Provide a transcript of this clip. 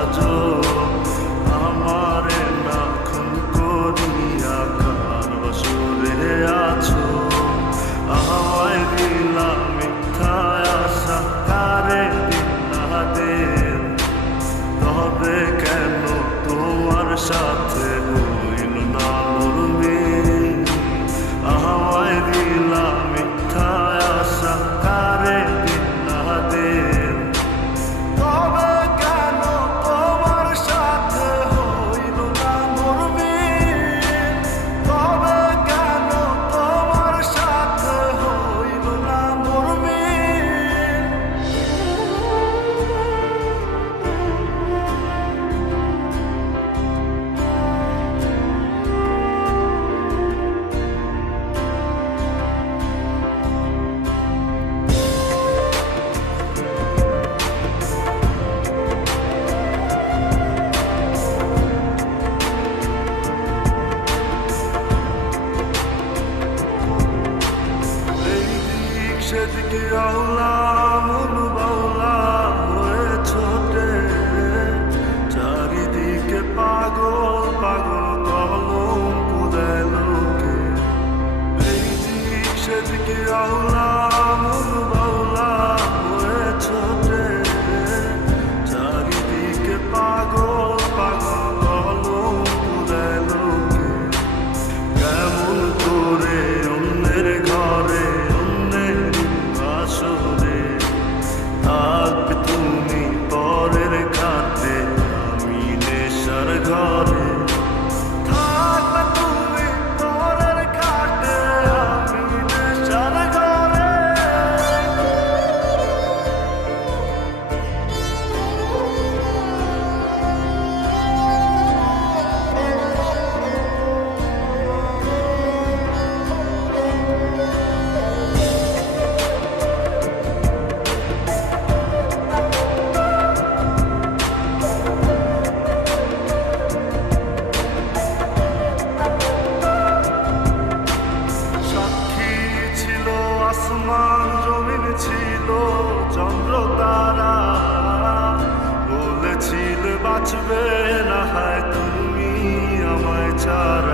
সাজো, আমারে না খুন করিয়া কার বাসরে আছো। আমায় দিলা মিথ্যা আশা, কারে দিলা দেন, তবে কেন তোমার সাথে হইল না নরমিল। আমায় দিলা মিথ্যা আশা, কারে দিলা দেন, তবে কেন তোমার সাথে হইল না নরমিল। তবে কেন তোমার সাথে হইল না নরমিল। সেদিকে আওলা মন বাউলা হয়ে ছোটে, চারিদিকে পাগল পাগল কলঙ্ক দেয় লোকে। এই দিক সেদিকে আওলা মন বাউলা হয়ে ছোটে, চারিদিকে পাগল পাগল কলঙ্ক দেয় লোকে। কেমন করে অন্যের ঘরে থাকবে তুমি পরের খাতে, আমি নেশার ঘরে। থাকবে তুমি পরের খাতে, আমি নেশার ঘরে। আসমান জমিন ছিল চন্দ্র তারা, বলেছিলে বাঁচবে না হয় তুমি আমায় ছাড়া।